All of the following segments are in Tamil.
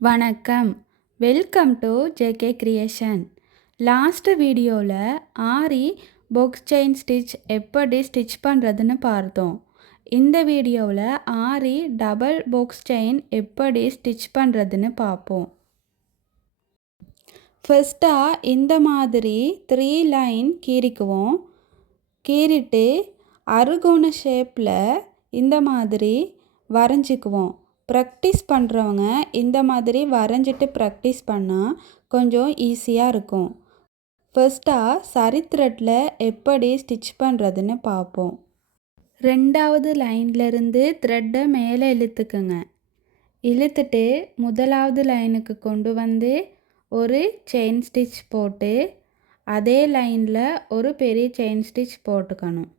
வணக்கம். Welcome to JK creation. Last வீடியோவில் ஆரி பாக்ஸ் செயின் ஸ்டிச் எப்படி ஸ்டிச் பண்ணுறதுன்னு பார்த்தோம். இந்த வீடியோவில் ஆரி டபுள் பாக்ஸ் செயின் எப்படி ஸ்டிச் பண்ணுறதுன்னு பார்ப்போம். ஃபர்ஸ்ட்டாக இந்த மாதிரி 3 லைன் கீறிக்குவோம். கீறிட்டு அறுகோண ஷேப்பில் இந்த மாதிரி வரைஞ்சிக்குவோம். ப்ராக்டிஸ் பண்ணுறவங்க இந்த மாதிரி வரைஞ்சிட்டு ப்ராக்டிஸ் பண்ணால் கொஞ்சம் ஈஸியாக இருக்கும். ஃபர்ஸ்ட்டாக சரி த்ரெட்டில் எப்படி ஸ்டிச் பண்ணுறதுன்னு பார்ப்போம். 2வது லைன்லேருந்து த்ரெட்டை மேலே இழுத்துக்குங்க. இழுத்துட்டு முதலாவது லைனுக்கு கொண்டு வந்து ஒரு செயின் ஸ்டிச் போட்டு அதே லைனில் ஒரு பெரிய செயின் ஸ்டிச் போட்டுக்கணும்.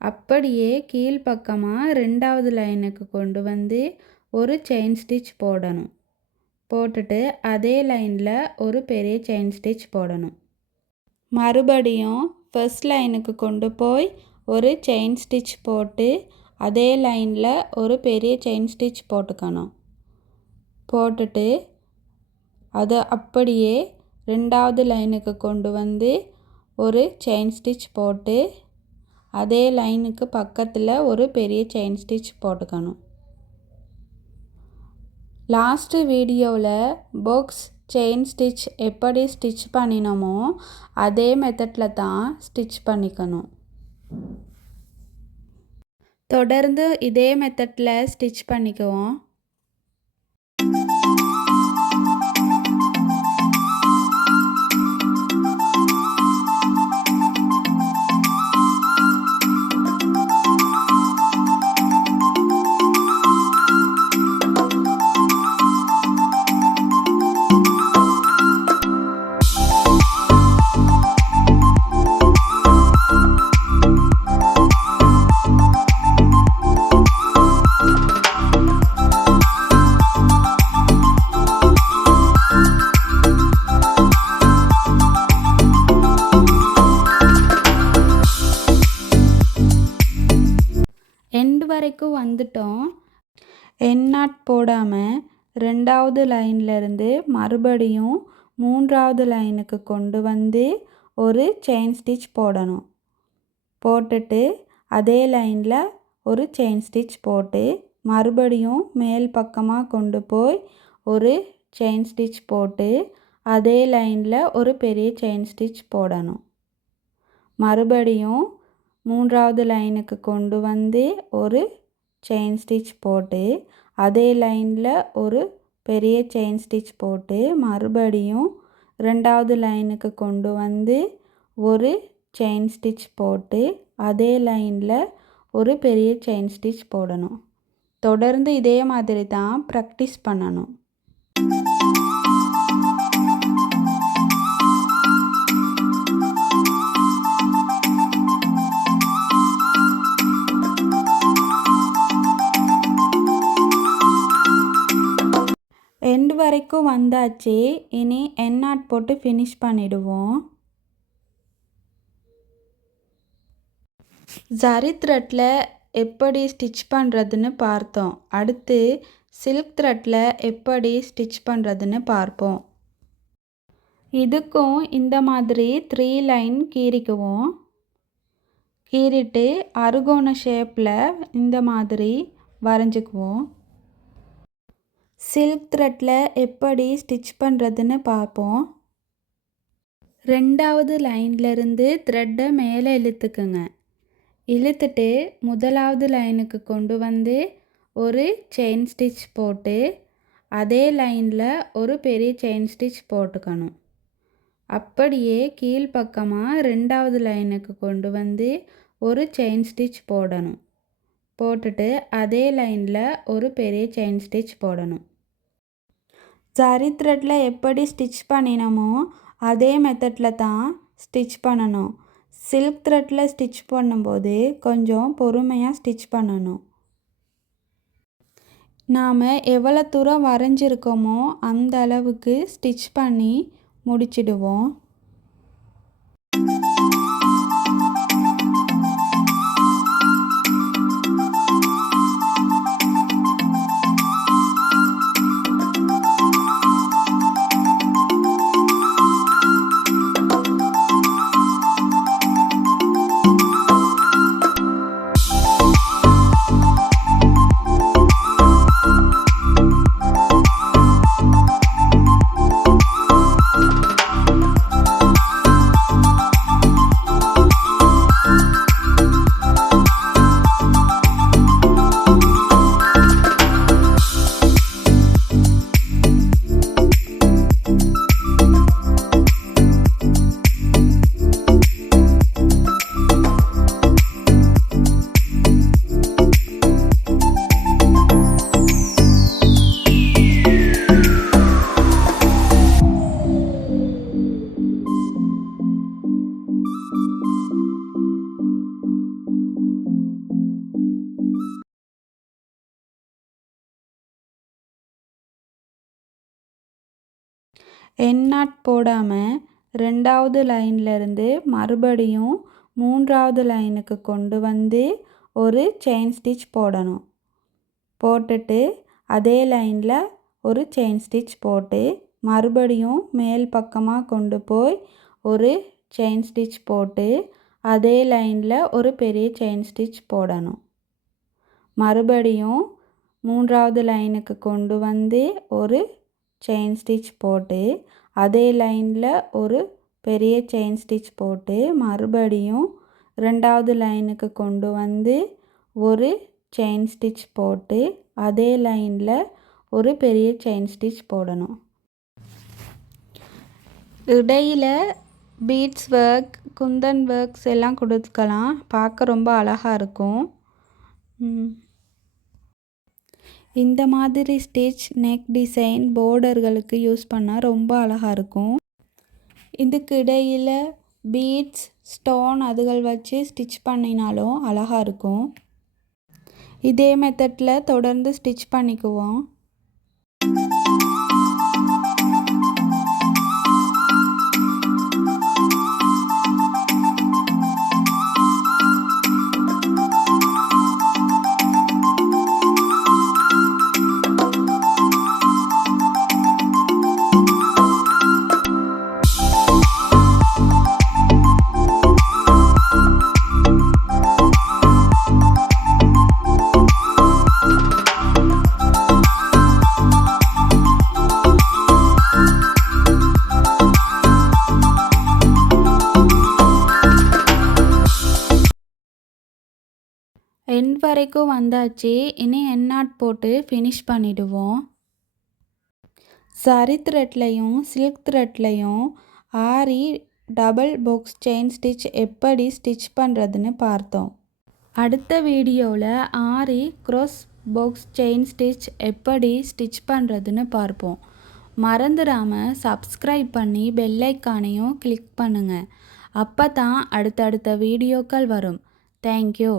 அப்படியே கீழ்ப்பக்கமாக 2வது லைனுக்கு கொண்டு வந்து ஒரு செயின் ஸ்டிச் போடணும். போட்டுட்டு அதே லைனில் ஒரு பெரிய செயின் ஸ்டிச் போடணும். மறுபடியும் ஃபர்ஸ்ட் லைனுக்கு கொண்டு போய் ஒரு செயின் ஸ்டிச் போட்டு அதே லைனில் ஒரு பெரிய செயின் ஸ்டிச் போட்டுக்கணும். போட்டுட்டு அதை அப்படியே 2வது லைனுக்கு கொண்டு வந்து ஒரு செயின் ஸ்டிச் போட்டு அதே லைனுக்கு பக்கத்தில் ஒரு பெரிய செயின் ஸ்டிச் போட்டுக்கணும். லாஸ்ட்டு வீடியோவில் பாக்ஸ் செயின் ஸ்டிச் எப்படி ஸ்டிச் பண்ணினோமோ அதே மெத்தடில் தான் ஸ்டிச் பண்ணிக்கணும். தொடர்ந்து இதே மெத்தடில் ஸ்டிச் பண்ணிக்குவோம். எண்டு வரைக்கும் வந்துட்டோம். எண்ட் நாட் போடாமல் 2வது லைன்லேருந்து மறுபடியும் 3வது லைனுக்கு கொண்டு வந்து ஒரு செயின் ஸ்டிச் போடணும். போட்டுட்டு அதே லைனில் ஒரு செயின் ஸ்டிச் போட்டு மறுபடியும் மேல் பக்கமாக கொண்டு போய் ஒரு செயின் ஸ்டிச் போட்டு அதே லைனில் ஒரு பெரிய செயின் ஸ்டிச் போடணும். மறுபடியும் 3வது லைனுக்கு கொண்டு வந்து ஒரு செயின் ஸ்டிச் போட்டு அதே லைனில் ஒரு பெரிய செயின் ஸ்டிச் போட்டு மறுபடியும் 2வது லைனுக்கு கொண்டு வந்து ஒரு செயின் ஸ்டிச் போட்டு அதே லைனில் ஒரு பெரிய செயின் ஸ்டிச் போடணும். தொடர்ந்து இதே மாதிரி தான் ப்ராக்டிஸ் பண்ணணும். எண்டு வரைக்கும் வந்தாச்சு. இனி எண்ட் நாட் போட்டு ஃபினிஷ் பண்ணிடுவோம். ஜரி த்ரெட்டில் எப்படி ஸ்டிச் பண்ணுறதுன்னு பார்த்தோம். அடுத்து சில்க் த்ரெட்டில் எப்படி ஸ்டிச் பண்ணுறதுன்னு பார்ப்போம். இதுக்கும் இந்த மாதிரி 3 லைன் கீறிக்குவோம். கீறிட்டு அறுகோண ஷேப்பில் இந்த மாதிரி வரைஞ்சிக்குவோம். சில்க் த்ரெட்டில் எப்படி ஸ்டிச் பண்ணுறதுன்னு பார்ப்போம். 2வது லைன்லேருந்து த்ரெட்டை மேலே இழுத்துக்குங்க. இழுத்துட்டு முதலாவது லைனுக்கு கொண்டு வந்து ஒரு செயின் ஸ்டிச் போட்டு அதே லைனில் ஒரு பெரிய செயின் ஸ்டிச் போட்டுக்கணும். அப்படியே கீழ்ப்பக்கமாக 2வது லைனுக்கு கொண்டு வந்து ஒரு செயின் ஸ்டிச் போடணும். போட்டுட்டு அதே லைனில் ஒரு பெரிய செயின் ஸ்டிச் போடணும். ஜரி த்ரெட்டில் எப்படி ஸ்டிச் பண்ணினோமோ அதே மெத்தடில் தான் ஸ்டிச் பண்ணணும். சில்க் த்ரெட்டில் ஸ்டிச் பண்ணும்போது கொஞ்சம் பொறுமையாக ஸ்டிச் பண்ணணும். நாம் எவ்வளோ தூரம் வரைஞ்சிருக்கோமோ அந்த அளவுக்கு ஸ்டிச் பண்ணி முடிச்சிடுவோம். எண்ட் நாட் போடாமல் 2வது லைன்லேருந்து மறுபடியும் 3வது லைனுக்கு கொண்டு வந்து ஒரு செயின் ஸ்டிச் போடணும். போட்டுட்டு அதே லைனில் ஒரு செயின் ஸ்டிச் போட்டு மறுபடியும் மேல் பக்கமாக கொண்டு போய் ஒரு செயின் ஸ்டிச் போட்டு அதே லைனில் ஒரு பெரிய செயின் ஸ்டிச் போடணும். மறுபடியும் 3வது லைனுக்கு கொண்டு வந்து ஒரு செயின் ஸ்டிச் போட்டு அதே லைனில் ஒரு பெரிய செயின் ஸ்டிச் போட்டு மறுபடியும் 2வது லைனுக்கு கொண்டு வந்து ஒரு செயின் ஸ்டிச் போட்டு அதே லைனில் ஒரு பெரிய செயின் ஸ்டிச் போடணும். இடையில் பீட்ஸ் ஒர்க், குந்தன் ஒர்க்ஸ் எல்லாம் கொடுக்கலாம். பார்க்க ரொம்ப அழகாக இருக்கும். இந்த மாதிரி ஸ்டிச், நெக் டிசைன், போர்டர்களுக்கு யூஸ் பண்ணால் ரொம்ப அழகாக இருக்கும். இதுக்கு இடையில் பீட்ஸ், ஸ்டோன் அதுகள் வச்சு ஸ்டிச் பண்ணினாலும் அழகாக இருக்கும். இதே மெத்தடில் தொடர்ந்து ஸ்டிச் பண்ணிக்குவோம். எண்ட் வரைக்கும் வந்தாச்சு. இனி எண்ட் நாட் போட்டு ஃபினிஷ் பண்ணிடுவோம். சரி த்ரெட்லையும் சில்க் த்ரெட்லையும் ஆரி டபுள் பாக்ஸ் செயின் ஸ்டிச் எப்படி ஸ்டிச் பண்ணுறதுன்னு பார்த்தோம். அடுத்த வீடியோவில் ஆரி க்ராஸ் பாக்ஸ் செயின் ஸ்டிச் எப்படி ஸ்டிச் பண்ணுறதுன்னு பார்ப்போம். மறந்துடாமல் சப்ஸ்கிரைப் பண்ணி பெல் ஐக்கானையும் கிளிக் பண்ணுங்கள். அப்போ தான் அடுத்தடுத்த வீடியோக்கள் வரும். தேங்க்யூ.